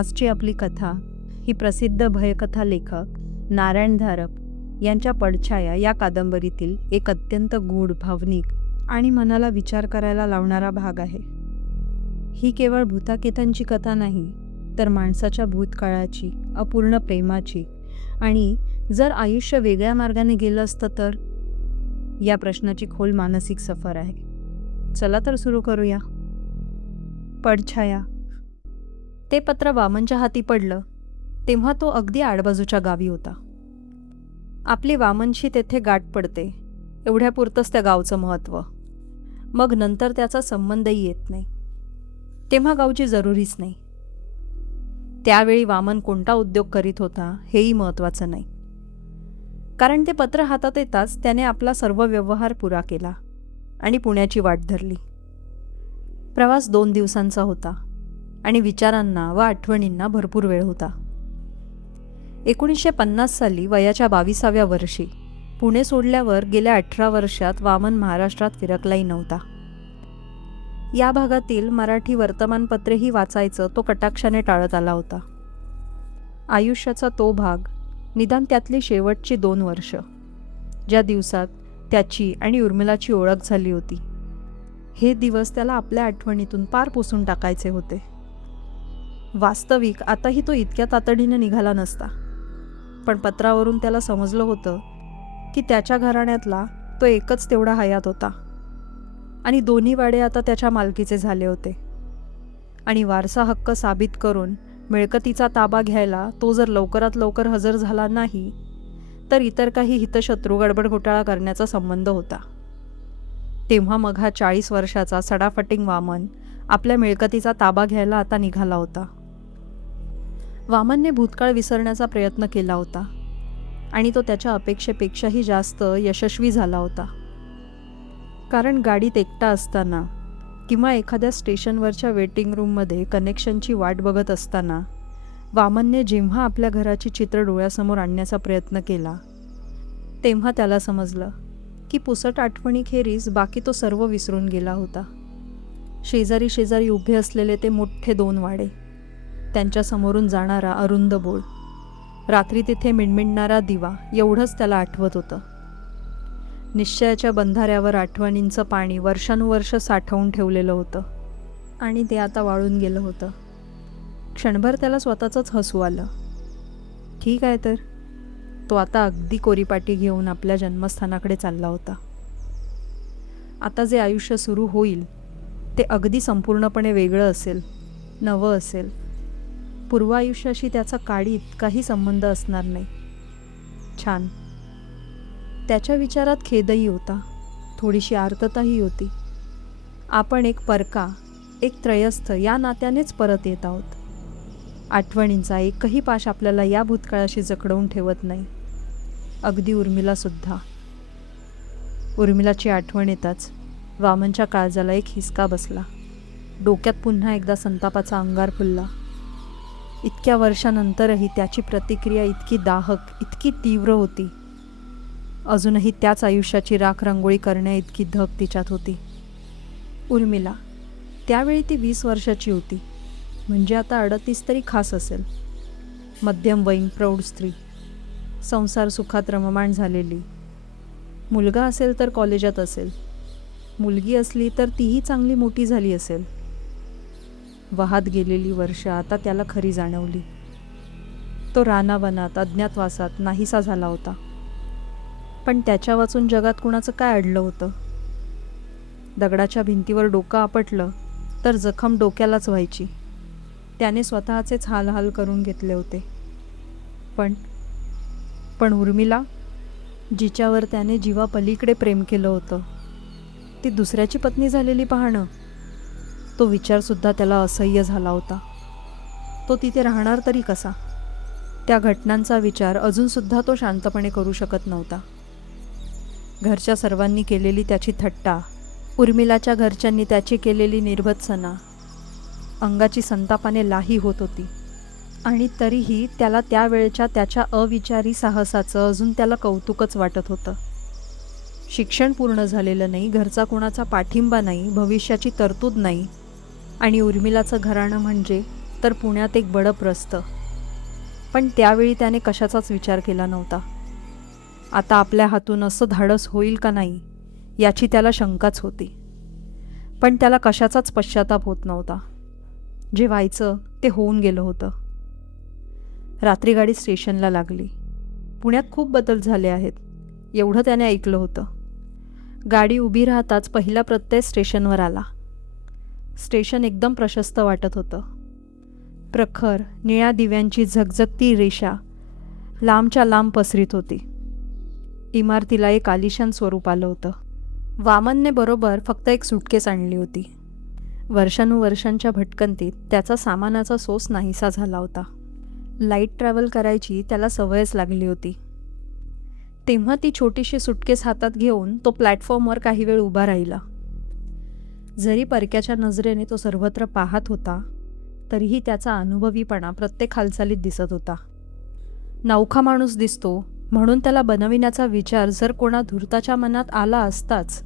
आजची आपली कथा ही प्रसिद्ध भयकथा लेखक नारायण धारप यांच्या पडछाया या कादंबरीतील एक अत्यंत गूढ, भावनिक आणि मनाला विचार करायला लावणारा भाग आहे. ही केवळ भूताकेतांची कथा नाही, तर माणसाच्या भूतकाळाची, अपूर्ण प्रेमाची आणि जर आयुष्य वेगळ्या मार्गाने गेलं असतं तर, या प्रश्नाची खोल मानसिक सफर आहे. चला तर सुरू करूया. पडछाया. ते पत्र वामनच्या हाती पडलं तेव्हा तो अगदी आडबाजूच्या गावी होता. आपली वामनशी तेथे गाठ पडते एवढ्यापुरतंच त्या गावचं महत्त्व. मग नंतर त्याचा संबंधही येत नाही, तेव्हा गावची जरुरीच नाही. त्यावेळी वामन कोणता उद्योग करीत होता हेही महत्त्वाचं नाही, कारण ते पत्र हातात येताच त्याने आपला सर्व व्यवहार पुरा केला आणि पुण्याची वाट धरली. प्रवास 2 दिवसांचा होता आणि विचारांना व आठवणींना भरपूर वेळ होता. 1950 साली वयाच्या 22व्या वर्षी पुणे सोडल्यावर गेल्या 18 वर्षात वामन महाराष्ट्रात फिरकलाही नव्हता. या भागातील मराठी वर्तमानपत्रेही वाचायचं तो कटाक्षाने टाळत आला होता. आयुष्याचा तो भाग, निदान त्यातली शेवटची 2 वर्ष, ज्या दिवसात त्याची आणि उर्मिलाची ओळख झाली होती, हे दिवस त्याला आपल्या आठवणीतून पार पुसून टाकायचे होते. वास्तविक आताही तो इतक्या तातडीने निघाला नसता, पण पत्रावरून त्याला समजलं होतं की त्याच्या घराण्यातला तो एकच तेवढा हयात होता आणि दोन्ही वाडे आता त्याच्या मालकीचे झाले होते. आणि वारसा हक्क साबित करून मिळकतीचा ताबा घ्यायला तो जर लवकरात लवकर हजर झाला नाही तर इतर काही हितशत्रू गडबड घोटाळा करण्याचा संबंध होता. तेव्हा मग हा 40 वर्षाचा सडाफटिंग वामन आपल्या मिळकतीचा ताबा घ्यायला आता निघाला होता. वामनने भूतकाळ विसरण्याचा प्रयत्न केला होता आणि तो त्याच्या अपेक्षेपेक्षाही जास्त यशस्वी झाला होता. कारण गाडीत एकटा असताना किंवा एखाद्या स्टेशनवरच्या वेटिंग रूममध्ये कनेक्शनची वाट बघत असताना वामनने जेव्हा आपल्या घराची चित्र डोळ्यासमोर आणण्याचा प्रयत्न केला, तेव्हा त्याला समजलं की पुसट आठवणीखेरीज बाकी तो सर्व विसरून गेला होता. शेजारी शेजारी उभे असलेले ते मोठे 2 वाडे, त्यांच्या समोरून जाणारा अरुंद बोळ, रात्री तिथे मिणमिणणारा दिवा, एवढंच त्याला आठवत होतं. निश्चयाच्या बंधाऱ्यावर आठवणींचं पाणी वर्षानुवर्ष साठवून ठेवलेलं होतं आणि ते आता वाळून गेलं होतं. क्षणभर त्याला स्वतःचंच हसू आलं. ठीक आहे तर, तो आता अगदी कोरीपाटी घेऊन आपल्या जन्मस्थानाकडे चालला होता. आता जे आयुष्य सुरू होईल ते अगदी संपूर्णपणे वेगळं असेल, नवं असेल. पूर्व आयुष्याशी त्याचा काडीत काही संबंध असणार नाही. छान. त्याच्या विचारात खेदही होता, थोडीशी आर्तताही होती. आपण एक परका, एक त्रयस्थ या नात्यानेच परत येत आहोत. आठवणींचा एकही पाश आपल्याला या भूतकाळाशी जखडवून ठेवत नाही, अगदी उर्मिलासुद्धा. उर्मिलाची आठवण येताच वामनच्या काळजाला एक हिसका बसला. डोक्यात पुन्हा एकदा संतापाचा अंगार फुलला. इतक्या वर्षानंतरही त्याची प्रतिक्रिया इतकी दाहक, इतकी तीव्र होती. अजूनही त्याच आयुष्याची राख रांगोळी करण्या इतकी धग तिच्यात होती. उर्मिला, त्यावेळी ती 20 वर्षाची होती, म्हणजे आता 38 तरी खास असेल. मध्यमवयीन प्रौढ स्त्री, संसार सुखात रममाण झालेली. मुलगा असेल तर कॉलेजात असेल, मुलगी असली तर तीही चांगली मोठी झाली असेल. वाहत गेलेली वर्ष आता त्याला खरी जाणवली. तो रानावनात अज्ञातवासात नाहीसा झाला होता, पण त्याच्या वाचून जगात कुणाचं काय अडलं होतं? दगडाच्या भिंतीवर डोकं आपटलं तर जखम डोक्यालाच व्हायची. त्याने स्वतःचेच हालहाल करून घेतले होते. पण उर्मिला, जिच्यावर त्याने जीवापलीकडे प्रेम केलं होतं, ती दुसऱ्याची पत्नी झालेली पाहणं, तो विचारसुद्धा त्याला असह्य झाला होता. तो तिथे राहणार तरी कसा? त्या घटनांचा विचार अजूनसुद्धा तो शांतपणे करू शकत नव्हता. घरच्या सर्वांनी केलेली त्याची थट्टा, उर्मिलाच्या घरच्यांनी त्याची केलेली निर्भत्सना, अंगाची संतापाने लाही होत होती. आणि तरीही त्याला त्यावेळच्या त्याच्या अविचारी साहसाचं अजून त्याला कौतुकच वाटत होतं. शिक्षण पूर्ण झालेलं नाही, घरचा कोणाचा पाठिंबा नाही, भविष्याची तरतूद नाही, आणि उर्मिलाचं घराणं म्हणजे तर पुण्यात एक बडप रस्तं. पण त्यावेळी त्याने कशाचाच विचार केला नव्हता. आता आपल्या हातून असं धाडस होईल का नाही याची त्याला शंकाच होती. पण त्याला कशाचाच पश्चाताप होत नव्हता. जे व्हायचं ते होऊन गेलं होतं. रात्री गाडी स्टेशनला लागली. पुण्यात खूप बदल झाले आहेत एवढं त्याने ऐकलं होतं. गाडी उभी राहताच पहिला प्रत्यय स्टेशनवर आला. स्टेशन एकदम प्रशस्त वाटत होतं. प्रखर निळ्या दिव्यांची झगझगती रेषा लांबच्या लांब पसरीत होती. इमारतीला एक आलिशान स्वरूप आलं होतं. वामनने बरोबर फक्त एक सुटकेस आणली होती. वर्षानुवर्षांच्या भटकंतीत त्याचा सामानाचा सोस नाहीसा झाला होता. लाईट ट्रॅव्हल करायची त्याला सवयच लागली होती. तेव्हा ती छोटीशी सुटकेस हातात घेऊन तो प्लॅटफॉर्मवर काही वेळ उभा राहिला. जरी परक्याच्या नजरेने तो सर्वत्र पाहत होता तरीही त्याचा अनुभवीपणा प्रत्येक हालचालीत दिसत होता. नवखा माणूस दिसतो म्हणून त्याला बनविण्याचा विचार जर कोणा धूर्ताच्या मनात आला असताच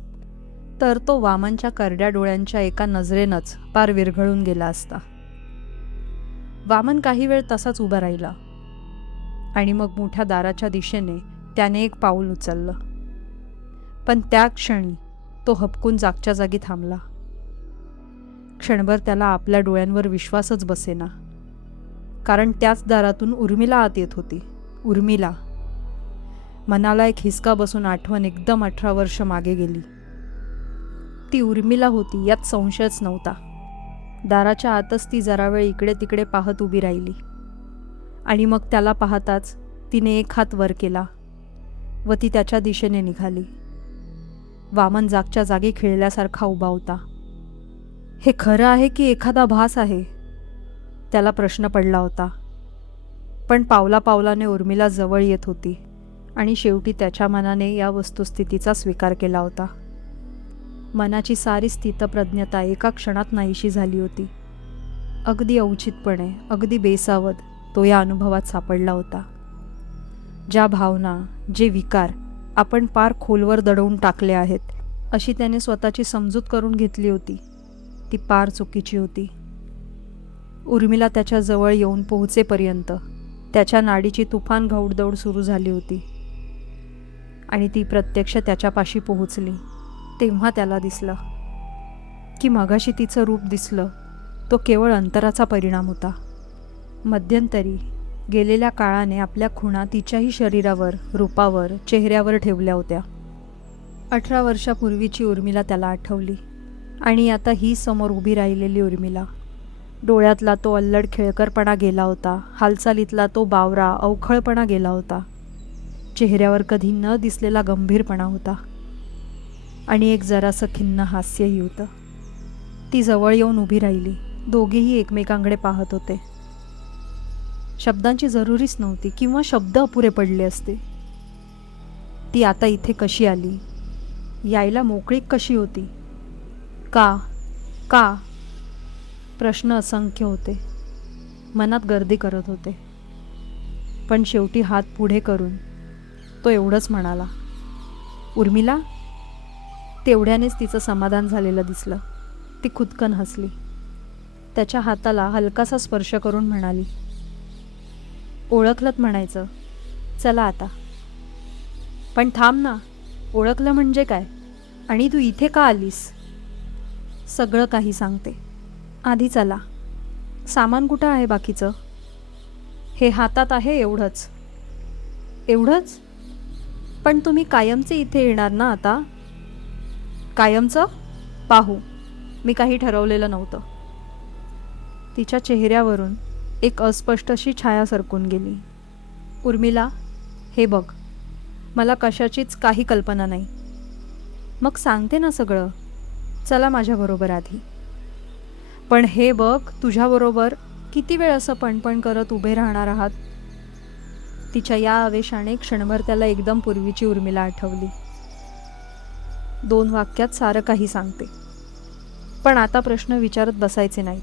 तर तो वामनच्या करड्या डोळ्यांच्या एका नजरेनंच पार विरघळून गेला असता. वामन काही वेळ तसाच उभा राहिला आणि मग मोठ्या दाराच्या दिशेने त्याने एक पाऊल उचललं. पण त्या क्षणी तो हबकून जागच्या जागी थांबला. क्षणभर त्याला आपल्या डोळ्यांवर विश्वासच बसेना. कारण त्याच दारातून उर्मिला आत येत होती. उर्मिला. मनाला एक हिसका बसून आठवण एकदम 18 वर्ष मागे गेली. ती उर्मिला होती यात संशयच नव्हता. दाराच्या आतच ती जरा वेळ इकडे तिकडे पाहत उभी राहिली आणि मग त्याला पाहताच तिने एक हात वर केला व ती त्याच्या दिशेने निघाली. वामन जागच्या जागी खिळल्यासारखा उभा होता. हे खरं आहे की एखादा भास आहे त्याला प्रश्न पडला होता. पण पावला पावलाने उर्मिला जवळ येत होती आणि शेवटी त्याच्या मनाने या वस्तुस्थितीचा स्वीकार केला होता. मनाची सारी स्थितप्रज्ञता एका क्षणात नाहीशी झाली होती. अगदी औचितपणे अगदी बेसावध तो या अनुभवात सापडला होता. ज्या भावना जे विकार आपण पार खोलवर दडवून टाकले आहेत अशी त्याने स्वतःची समजूत करून घेतली होती ती पार चुकीची होती. उर्मिला त्याच्या जवळ येऊन पोहोचेपर्यंत त्याच्या नाडीची तुफान घौडदौड सुरू झाली होती आणि ती प्रत्यक्ष त्याच्यापाशी पोहोचली तेव्हा त्याला दिसलं की मगाशी तिचं रूप दिसलं तो केवळ अंतराचा परिणाम होता. मध्यंतरी गेलेल्या काळाने आपल्या खुणा तिच्याही शरीरावर रूपावर चेहऱ्यावर ठेवल्या होत्या. 18 वर्षापूर्वीची उर्मिला त्याला आठवली आणि आता ही समोर उभी राहिलेली उर्मिला. डोळ्यातला तो अल्लड खेळकरपणा गेला होता. हालचालीतला तो बावरा अवखळपणा गेला होता. चेहऱ्यावर कधी न दिसलेला गंभीरपणा होता आणि एक जरासं खिन्न हास्यही होतं. ती जवळ येऊन उभी राहिली. दोघेही एकमेकांकडे पाहत होते. शब्दांची जरुरीच नव्हती किंवा शब्द अपुरे पडले असते. ती आता इथे कशी आली? यायला मोकळीक कशी होती? का? का? प्रश्न असंख्य होते. मनात गर्दी करत होते. पण शेवटी हात पुढे करून तो एवढंच म्हणाला, उर्मिला. तेवढ्यानेच तिचं समाधान झालेलं दिसलं. ती खुदकन हसली. त्याच्या हाताला हलकासा स्पर्श करून म्हणाली, ओळखलंत म्हणायचं. चला आता. पण थांब ना. ओळखलं म्हणजे काय? आणि तू इथे का आलीस? सगळं काही सांगते. आधी चला. सामान कुठं आहे बाकीचं? हे हातात आहे एवढंच. एवढंच? पण तुम्ही कायमचे इथे येणार ना आता? कायमचं? पाहू. मी काही ठरवलेलं नव्हतं. तिच्या चेहऱ्यावरून एक अस्पष्ट अशी छाया सरकून गेली. उर्मिला, हे बघ. मला कशाचीच काही कल्पना नाही. मग सांगते ना सगळं. चला माझ्याबरोबर आधी. पण हे बघ, तुझ्याबरोबर किती वेळ असं पणपण करत उभे राहणार आहात? तिच्या या आवेशाने क्षणभर त्याला एकदम पूर्वीची उर्मिला आठवली. 2 वाक्यात सारं काही सांगते. पण आता प्रश्न विचारत बसायचे नाही.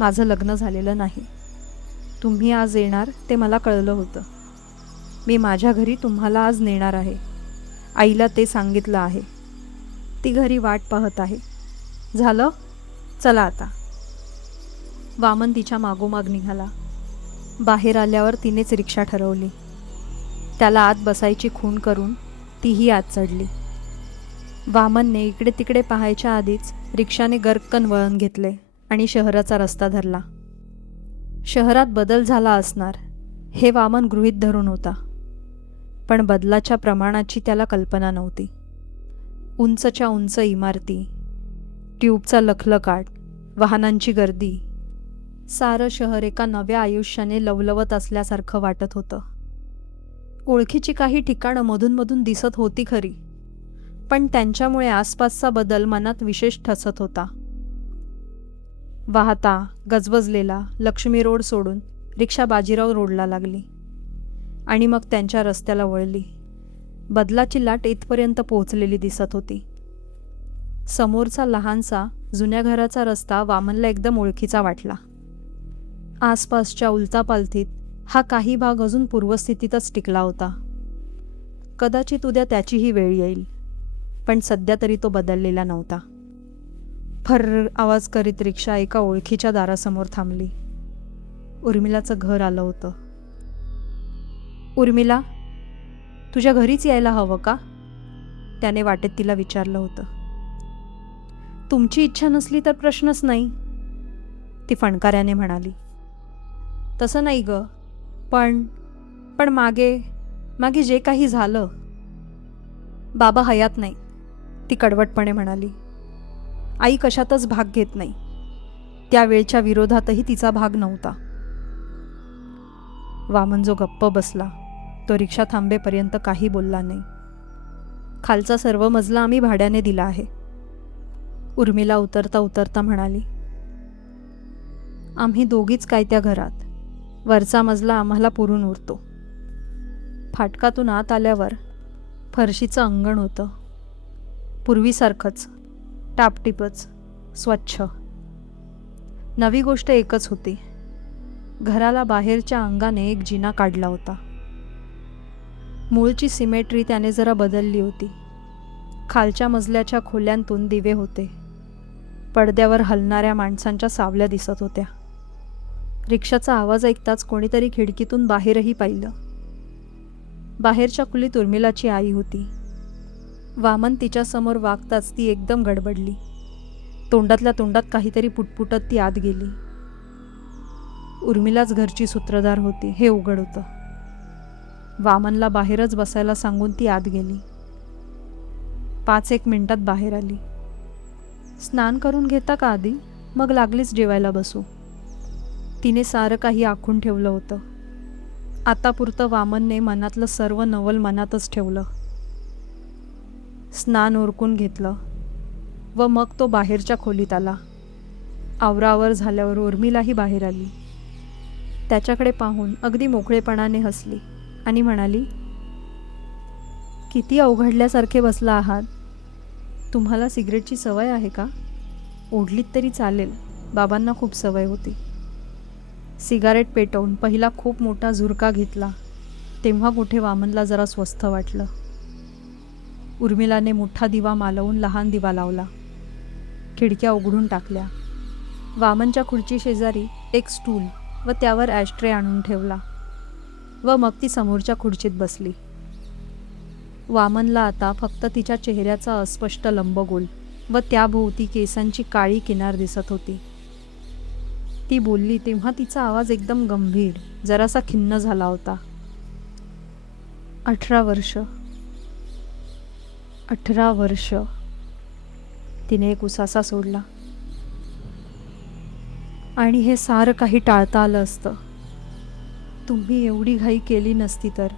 माझं लग्न झालेलं नाही. तुम्ही आज येणार ते मला कळलं होतं. मी माझ्या घरी तुम्हाला आज नेणार आहे. आईला ते सांगितलं आहे. ती घरी वाट पाहत आहे. झालं? चला आता. वामन तिच्या मागोमाग निघाला. बाहेर आल्यावर तिनेच रिक्षा ठरवली. त्याला आत बसायची खूण करून तीही आत चढली. वामनने इकडे तिकडे पाहायच्या आधीच रिक्षाने गर्रकन वळण घेतले आणि शहराचा रस्ता धरला. शहरात बदल झाला असणार हे वामन गृहीत धरून होता, पण बदलाच्या प्रमाणाची त्याला कल्पना नव्हती. उंचच्या उंच इमारती, ट्यूबचा लखलखाट, वाहनांची गर्दी, सारं शहर एका नव्या आयुष्याने लवलवत असल्यासारखं वाटत होतं. ओळखीची काही ठिकाणं मधूनमधून दिसत होती खरी, पण त्यांच्यामुळे आसपासचा बदल मनात विशेष ठसत होता. वाहता गजबजलेला लक्ष्मी रोड सोडून रिक्षा बाजीराव रोडला लागली आणि मग त्यांच्या रस्त्याला वळली. बदलाची लाट इथपर्यंत पोहोचलेली दिसत होती. समोरचा लहानसा जुन्या घराचा रस्ता वामनला एकदम ओळखीचा वाटला. आसपासच्या उलतापालथीत हा काही भाग अजून पूर्वस्थितीतच टिकला होता. कदाचित उद्या त्याचीही वेळ येईल, पण सध्या तरी तो बदललेला नव्हता. फर्र आवाज करीत रिक्षा एका ओळखीच्या दारासमोर थांबली. उर्मिलाचं घर आलं होतं. उर्मिला, तुझ्या घरीच यायला हवं का? त्याने वाटेत तिला विचारलं होतं. तुमची इच्छा नसली तर प्रश्नच नाही, ती फणकाऱ्याने म्हणाली. तसं नाही ग, पण मागे जे काही झालं. बाबा हयात नाही, ती कडवटपणे म्हणाली. आई कशातच भाग घेत नाही. त्यावेळच्या विरोधातही तिचा भाग नव्हता. वामन जो गप्प बसला तो रिक्षा थांबेपर्यंत काही बोलला नाही. खालचा सर्व मजला आम्ही भाड्याने दिला आहे, उर्मिला उतरता उतरता म्हणाली. आम्ही दोघीच काय त्या घरात, वरचा मजला आम्हाला पुरून उरतो. फाटकातून आत आल्यावर फरशीचं अंगण होतं. पूर्वीसारखंच टापटीपच, स्वच्छ. नवी गोष्ट एकच होती, घराला बाहेरच्या अंगाने एक जिना काढला होता. मूळची सिमेट्री त्याने जरा बदलली होती. खालच्या मजल्याच्या खोल्यांतून दिवे होते. पडद्यावर हलणाऱ्या माणसांच्या सावल्या दिसत होत्या. रिक्षाचा आवाज ऐकताच कोणीतरी खिडकीतून बाहेरही पाहिलं. बाहेरच्या खोलीत उर्मिलाची आई होती. वामन तिच्यासमोर वागताच ती एकदम गडबडली. तोंडातल्या तोंडात काहीतरी पुटपुटत ती आत गेली. उर्मिलाच घरची सूत्रधार होती हे उघड होतं. वामनला बाहेरच बसायला सांगून ती आत गेली. 5-1 मिनिटात बाहेर आली. स्नान करून घेता का आधी, मग लागलीच जेवायला बसू. तिने सारं काही आखून ठेवलं होतं. आतापुरतं वामनने मनातलं सर्व नवल मनातच ठेवलं. स्नान उरकून घेतलं व मग तो बाहेरच्या खोलीत आला. आवरावर झाल्यावर उर्मिलाही बाहेर आली. त्याच्याकडे पाहून अगदी मोकळेपणाने हसली आणि म्हणाली, किती अवघडल्यासारखे बसला आहात. तुम्हाला सिगरेटची सवय आहे का? ओढलीत तरी चालेल, बाबांना खूप सवय होती. सिगारेट पेटवून पहिला खूप मोठा झुरका घेतला तेव्हा कुठे वामनला जरा स्वस्थ वाटलं. उर्मिलाने मोठा दिवा मालवून लहान दिवा लावला. खिडक्या उघडून टाकल्या. वामनच्या खुर्ची शेजारी एक स्टूल व त्यावर ॲशट्रे आणून ठेवला व मग ती समोरच्या खुर्चीत बसली. वामनला आता फक्त तिच्या चेहऱ्याचा अस्पष्ट लंबगोल व त्याभोवती केसांची काळी किनार दिसत होती. ती बोलली तेव्हा तिचा आवाज एकदम गंभीर, जरासा खिन्न झाला होता. 18 वर्ष. 18 वर्ष. तिने एक उसासा सोडला. आणि हे सारं काही टाळता आलं असतं. तुम्ही एवढी घाई केली नसती तर,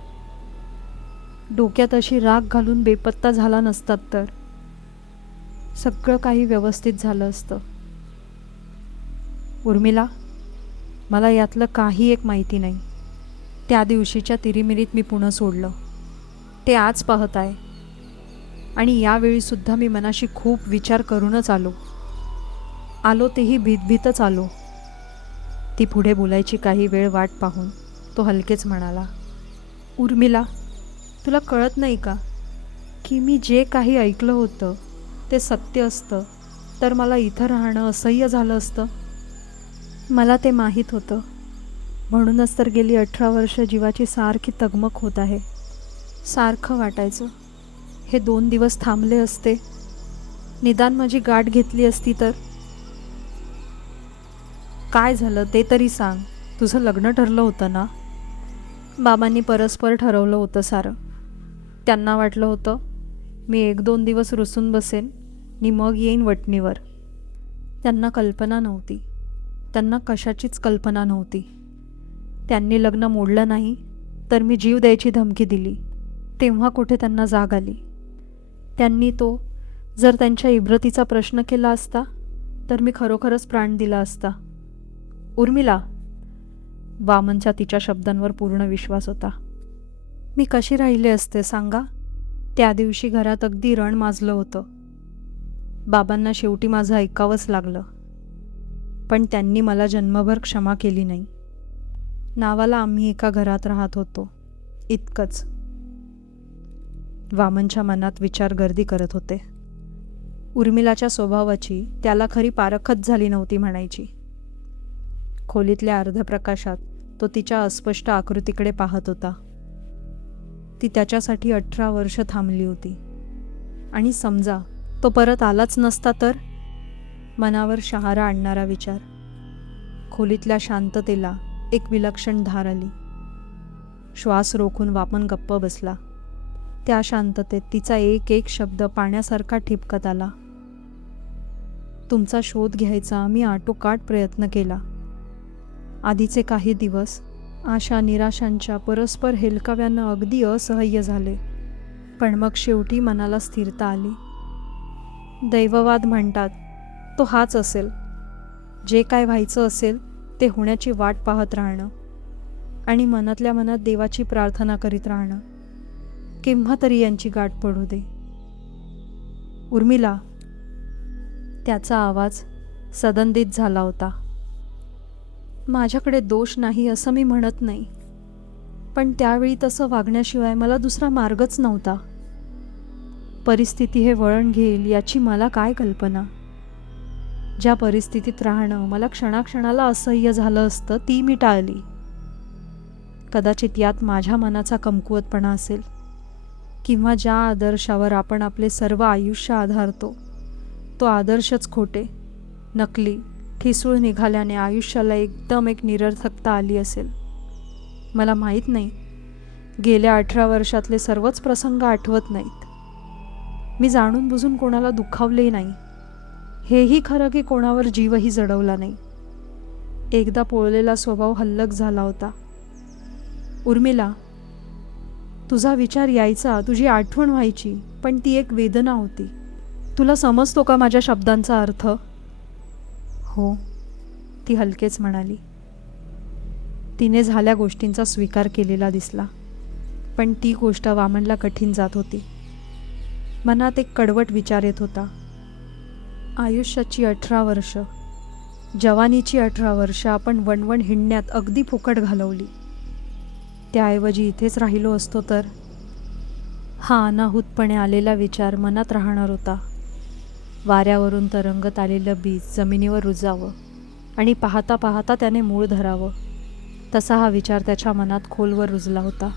डोक्यात अशी राग घालून बेपत्ता झाला नसतात तर, सगळं काही व्यवस्थित झालं असतं. उर्मिला, मला यातलं काही एक माहिती नाही. त्या दिवशीच्या तिरीमिरीत मी पुणं सोडलं, ते आज पाहत आहे. आणि यावेळीसुद्धा मी मनाशी खूप विचार करूनच आलो तेही भीतभीतच आलो. ती पुढे बोलायची काही वेळ वाट पाहून तो हलकेच म्हणाला, उर्मिला, तुला कळत नाही का की मी जे काही ऐकलं होतं ते सत्य असतं तर मला इथं राहणं असह्य झालं असतं. मला ते माहीत होतं. म्हणूनच तर गेली 18 वर्ष जीवाची सारखी तगमग होत आहे. सारखं वाटायचं हे 2 दिवस थांबले असते, निदान माझी गाठ घेतली असती तर. काय झालं ते तरी सांग. तुझं लग्न ठरलं होतं ना? बाबांनी परस्पर ठरवलं होतं सारं. त्यांना वाटलं होतं मी 1-2 दिवस रुसून बसेन आणि मग येईन वटणीवर. त्यांना कल्पना नव्हती, त्यांना कशाचीच कल्पना नव्हती. त्यांनी लग्न मोडलं नाही तर मी जीव द्यायची धमकी दिली, तेव्हा कुठे त्यांना जाग आली. त्यांनी तो जर त्यांच्या इब्रतीचा प्रश्न केला असता तर मी खरोखरच प्राण दिला असता. उर्मिला, वामनच्या तिच्या शब्दांवर पूर्ण विश्वास होता. मी कशी राहिले असते सांगा? त्या दिवशी घरात अगदी रण माजलं होतं. बाबांना शेवटी माझं ऐकावंच लागलं, पण त्यांनी मला जन्मभर क्षमा केली नाही. नावाला आम्ही एका घरात राहत होतो, इतकंच. वामनच्या मनात विचार गर्दी करत होते. उर्मिलाच्या स्वभावाची त्याला खरी पारखच झाली नव्हती म्हणायची. खोलीतल्या अर्धप्रकाशात तो तिच्या अस्पष्ट आकृतीकडे पाहत होता. ती त्याच्यासाठी 18 वर्ष थांबली होती. आणि समजा तो परत आलाच नसता तर? मनावर शहारा आणणारा विचार. खोलीतल्या शांततेला एक विलक्षण धार आली. श्वास रोखून वामन गप्प बसला. त्या शांततेत तिचा एक एक शब्द पाण्यासारखा ठिपकत आला. तुमचा शोध घ्यायचा मी आटोकाट प्रयत्न केला. आधीचे काही दिवस आशा निराशांच्या परस्पर हेलकाव्यानं अगदी असह्य झाले, पण मग शेवटी मनाला स्थिरता आली. दैववाद म्हणतात तो हाच असेल. जे काय व्हायचं असेल ते होण्याची वाट पाहत राहणं आणि मनातल्या मनात देवाची प्रार्थना करीत राहणं. केव्हा तरी यांची गाठ पडू दे. उर्मिला, त्याचा आवाज सदंदित झाला होता. माझ्याकडे दोष नाही असं मी म्हणत नाही, पण त्यावेळी तसं वागण्याशिवाय मला दुसरा मार्गच नव्हता. परिस्थिती हे वळण घेईल याची मला काय कल्पना. ज्या परिस्थितीत राहणं मला क्षणाक्षणाला असह्य झालं असतं ती मी टाळली. कदाचित यात माझ्या मनाचा कमकुवतपणा असेल, किंवा ज्या आदर्शावर आपण आपले सर्व आयुष्य आधारतो तो आदर्शच खोटे, नकली, ठिसूळ निघाल्याने आयुष्याला एकदम एक निरर्थकता आली असेल. मला माहीत नाही. गेल्या 18 वर्षातले सर्वच प्रसंग आठवत नाहीत. मी जाणून बुजून कोणाला दुखावले नाही. हेही खरं की कोणावर जीवही जडवला नाही. एकदा पोळलेला स्वभाव हल्लक झाला होता. उर्मिला, तुझा विचार यायचा, तुझी आठवण व्हायची, पण ती एक वेदना होती. तुला समजतो का माझ्या शब्दांचा अर्थ? हो, ती हलकेच म्हणाली. तिने झाल्या गोष्टींचा स्वीकार केलेला दिसला, पण ती गोष्ट वामनला कठीण जात होती. मनात एक कडवट विचार येत होता. आयुष्याची 18 वर्ष, जवानीची 18 वर्ष आपण वणवण हिंडण्यात अगदी फुकट घालवली. त्याऐवजी इथेच राहिलो असतो तर? हा अनाहूतपणे आलेला विचार मनात राहणार होता. वाऱ्यावरून तरंगत आलेलं बीज जमिनीवर रुजावं आणि पाहता पाहता त्याने मूळ धरावं, तसा हा विचार त्याच्या मनात खोलवर रुजला होता.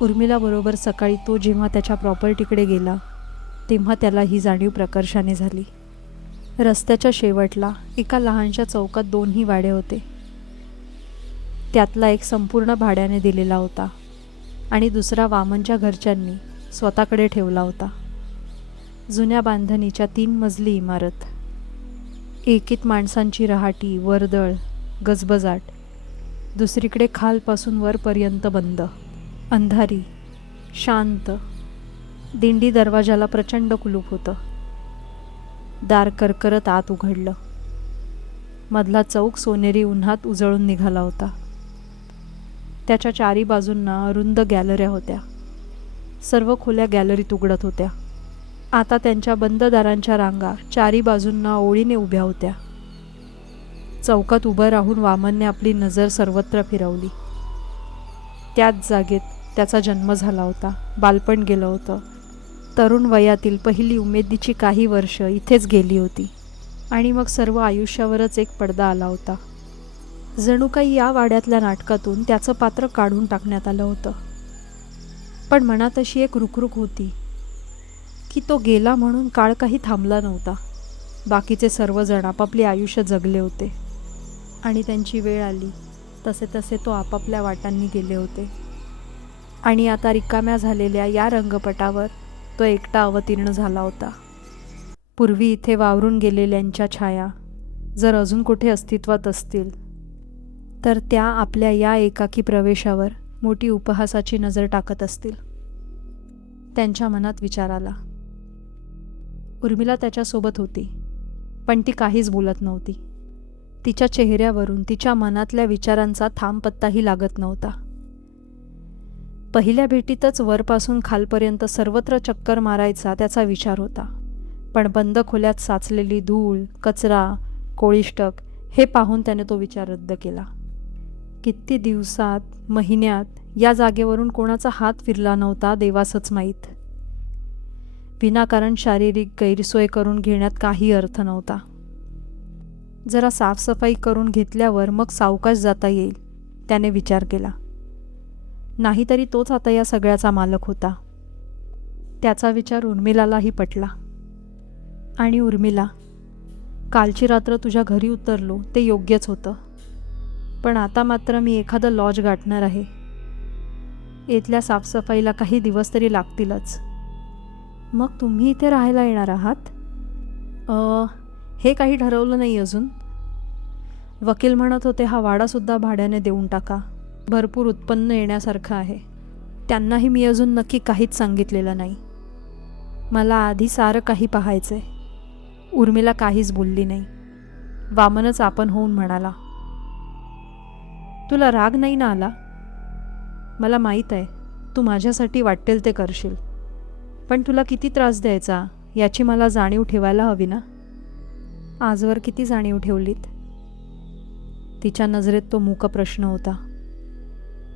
उर्मिलाबरोबर सकाळी तो जेव्हा त्याच्या प्रॉपर्टीकडे गेला तेव्हा त्याला ही जाणीव प्रकर्षाने झाली. रस्त्याच्या शेवटला एका लहानशा चौकात 2 वाडे होते. त्यातला एक संपूर्ण भाड्याने दिलेला होता आणि दुसरा वामनच्या घरच्यांनी स्वतःकडे ठेवला होता. जुन्या बांधणीच्या 3 मजली इमारत. एकीत माणसांची रहाटी, वर्दळ, गजबजाट. दुसरीकडे खालपासून वरपर्यंत बंद, अंधारी, शांत. दिंडी दरवाजाला प्रचंड कुलूप होतं. दार करकरत आत उघडलं. मधला चौक सोनेरी उन्हात उजळून निघाला होता. त्याच्या 4 बाजूंना अरुंद गॅलऱ्या होत्या. सर्व खोल्या गॅलरीत उघडत होत्या. आता त्यांच्या बंद दारांच्या रांगा 4 बाजूंना ओळीने उभ्या होत्या. चौकात उभं राहून वामनने आपली नजर सर्वत्र फिरवली. त्याच जागेत त्याचा जन्म झाला होता. बालपण गेलं होतं. तरुण वयातील पहिली उमेदीची काही वर्ष इथेच गेली होती. आणि मग सर्व आयुष्यावरच एक पडदा आला होता. जणू काही या वाड्यातल्या नाटकातून त्याचं पात्र काढून टाकण्यात आलं होतं. पण मनात अशी एक रुखरुख होती की तो गेला म्हणून काळ काही थांबला नव्हता. बाकीचे सर्वजण आपापले आयुष्य जगले होते आणि त्यांची वेळ आली तसे तसे तो आपापल्या वाटांनी गेले होते. आणि आता रिकाम्या झालेल्या या रंगपटावर तो एकटा अवतीर्ण झाला होता. पूर्वी इथे वावरून गेलेल्यांच्या छाया जर अजून कुठे अस्तित्वात असतील तर त्या आपल्या या एकाकी प्रवेशावर मोठी उपहासाची नजर टाकत असतील. त्यांच्या मनात विचार आला. उर्मिला त्याच्यासोबत होती, पण ती काहीच बोलत नव्हती. तिच्या चेहऱ्यावरून तिच्या मनातल्या विचारांचा थांब पत्ताही लागत नव्हता. पहिल्या भेटीतच वरपासून खालपर्यंत सर्वत्र चक्कर मारायचा त्याचा विचार होता. पण बंद खोल्यात साचलेली धूळ, कचरा, कोळिष्टक हे पाहून त्याने तो विचार रद्द केला. किती दिवसात, महिन्यात या जागेवरून कोणाचा हात फिरला नव्हता देवासच माहीत. विनाकारण शारीरिक गैरसोय करून घेण्यात काही अर्थ नव्हता. जरा साफसफाई करून घेतल्यावर मग सावकाश जाता येईल त्याने विचार केला. नाहीतरी तोच आता या सगळ्याचा मालक होता. त्याचा विचार उर्मिलालाही पटला. आणि उर्मिला, कालची रात्र तुझ्या घरी उतरलो ते योग्यच होतं, पण आता मात्र मी एखादं लॉज गाठणार आहे. इथल्या साफसफाईला काही दिवस तरी लागतीलच. मग तुम्ही इथे राहायला येणार आहात? हे काही ठरवलं नाही अजून. वकील म्हणत होते हा वाडासुद्धा भाड्याने देऊन टाका, भरपूर उत्पन्न येण्यासारखं आहे. त्यांनाही मी अजून नक्की काहीच सांगितलेलं नाही. मला आधी सारं काही पाहायचं आहे. उर्मिला काहीच बोलली नाही. वामनच आपण होऊन म्हणाला, तुला राग नाही ना आला? मला माहीत आहे तू माझ्यासाठी वाटेल ते करशील, पण तुला किती त्रास द्यायचा याची मला जाणीव ठेवायला हवी ना. आजवर किती जाणीव ठेवलीत? तिच्या नजरेत तो मूक प्रश्न होता.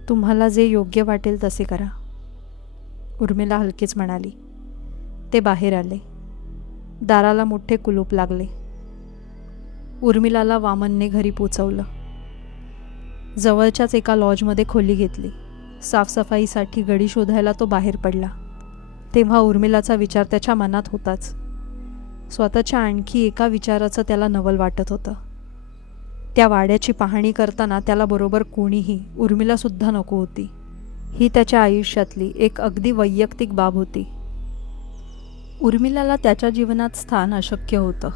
तुम्हाला जे योग्य वाटेल तसे करा, उर्मिला हलकीच म्हणाली. ते बाहेर आले. दाराला मोठे कुलूप लागले. उर्मिलाला वामनने घरी पोचवलं. जवळच्याच एका लॉजमध्ये खोली घेतली. साफसफाईसाठी गडी शोधायला तो बाहेर पडला. तेव्हा उर्मिलाचा विचार त्याच्या मनात होताच. स्वतःच्या आणखी एका विचाराचं त्याला नवल वाटत होतं. त्या वाड्याची पाहणी करताना त्याला बरोबर कोणीही, उर्मिलासुद्धा नको होती. ही त्याच्या आयुष्यातली एक अगदी वैयक्तिक बाब होती. उर्मिलाला त्याच्या जीवनात स्थान अशक्य होतं,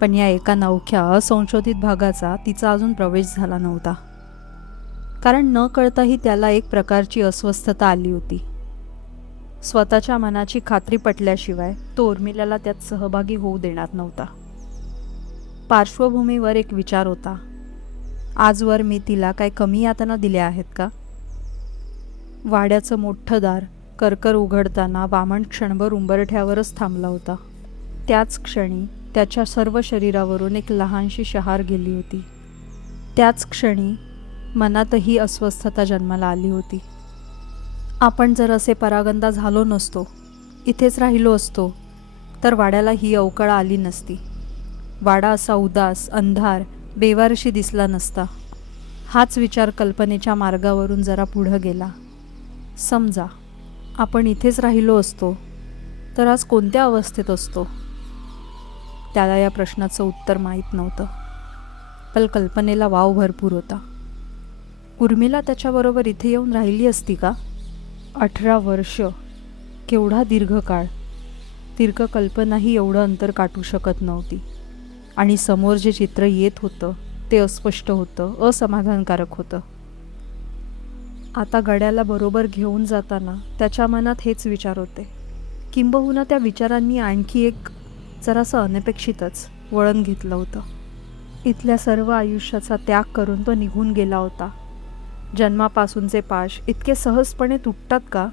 पण या एका नवख्या असंशोधित भागाचा तिचा अजून प्रवेश झाला नव्हता. कारण न कळताही त्याला एक प्रकारची अस्वस्थता आली होती. स्वतःच्या मनाची खात्री पटल्याशिवाय तो उर्मिलाला त्यात सहभागी होऊ देणार नव्हता. पार्श्वभूमीवर एक विचार होता. आजवर मी तिला काय कमी यातना दिल्या आहेत का? वाड्याचं मोठं दार करकर उघडताना वामन क्षणभर उंबरठ्यावरच थांबला होता. त्याच क्षणी त्याच्या सर्व शरीरावरून एक लहानशी शहार गेली होती. त्याच क्षणी मनातही अस्वस्थता जन्माला आली होती. आपण जर असे परागंदा झालो नसतो, इथेच राहिलो असतो, तर वाड्याला ही अवकळा आली नसती. वाडा असा उदास, अंधार, बेवारशी दिसला नसता. हाच विचार कल्पनेच्या मार्गावरून जरा पुढं गेला. समजा आपण इथेच राहिलो असतो तर आज कोणत्या अवस्थेत असतो? त्याला या प्रश्नाचं उत्तर माहीत नव्हतं, पण कल्पनेला वाव भरपूर होता. उर्मिला त्याच्याबरोबर इथे येऊन राहिली असती का? 18 वर्ष, केवढा दीर्घकाळ. दीर्घ कल्पनाही एवढं अंतर काटू शकत नव्हती. आणि समोर जे चित्र येत होतं ते अस्पष्ट होतं, असमाधानकारक होतं. आता गड्याला बरोबर घेऊन जाताना त्याच्या मनात हेच विचार होते. किंबहुना त्या विचारांनी आणखी एक जरासं अनपेक्षितच वळण घेतलं होतं. इथल्या सर्व आयुष्याचा त्याग करून तो निघून गेला होता. जन्मापासूनचे पाश इतके सहजपणे तुटतात का?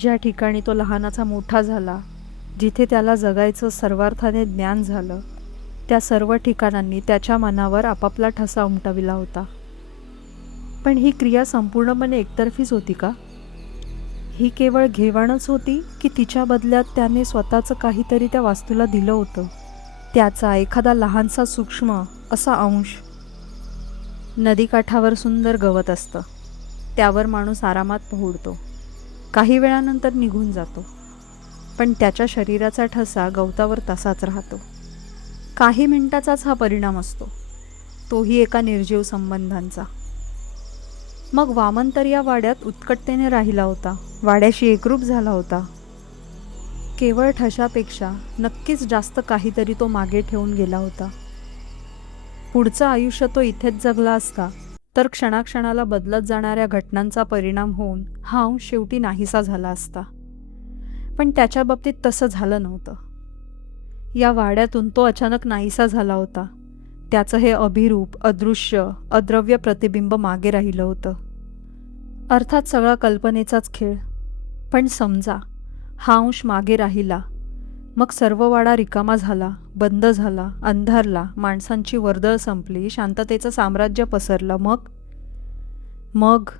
ज्या ठिकाणी तो लहानाचा मोठा झाला, जिथे त्याला जगायचं सर्वार्थाने ज्ञान झालं, त्या सर्व ठिकाणांनी त्याच्या मनावर आपापला ठसा उमटविला होता. पण ही क्रिया संपूर्णपणे एकतर्फीच होती का? ही केवळ घेवाणच होती की तिच्या बदल्यात त्याने स्वतःचं काहीतरी त्या वास्तूला दिलं होतं? त्याचा एखादा लहानसा सूक्ष्म असा अंश. नदीकाठावर सुंदर गवत असतं, त्यावर माणूस आरामात पोहोडतो, काही वेळानंतर निघून जातो, पण त्याच्या शरीराचा ठसा गवतावर तसाच राहतो. काही मिनिटाचाच हा परिणाम असतो, तोही एका निर्जीव संबंधांचा. मग वामन तर या वाड्यात उत्कटतेने राहिला होता, वाड्याशी एकरूप झाला होता. केवळ ठशापेक्षा नक्कीच जास्त काहीतरी तो मागे ठेवून गेला होता. पुढचं आयुष्य तो इथेच जगला असता तर क्षणाक्षणाला बदलत जाणाऱ्या घटनांचा परिणाम होऊन हा अंश शेवटी नाहीसा झाला असता. पण त्याच्या बाबतीत तसं झालं नव्हतं. या वाड्यातून तो अचानक नाहीसा झाला होता. त्याचं हे अभिरूप, अदृश्य, अद्रव्य प्रतिबिंब मागे राहिलं होतं. अर्थात सगळा कल्पनेचाच खेळ. पण समजा हा अंश मागे राहिला, मग सर्व वाडा रिकामा झाला, बंद झाला, अंधारला, माणसांची वर्दळ संपली, शांततेचं साम्राज्य पसरलं. मग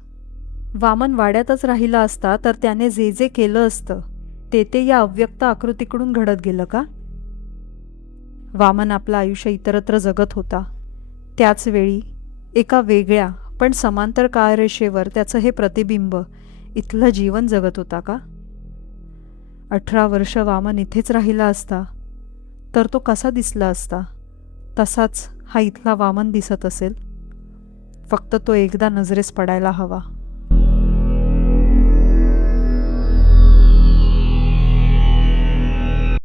वामन वाड्यातच राहिला असता तर त्याने जे जे केलं असतं ते या अव्यक्त आकृतीकडून घडत गेलं का? वामन आपलं आयुष्य इतरत्र जगत होता. त्याच वेळी एका वेगळ्या पण समांतर काळरेषेवर त्याचं हे प्रतिबिंब इथलं जीवन जगत होता का? 18 वर्ष वामन इथेच राहिला असता तर तो कसा दिसला असता? तसाच हा इथला वामन दिसत असेल, फक्त तो एकदा नजरेस पडायला हवा.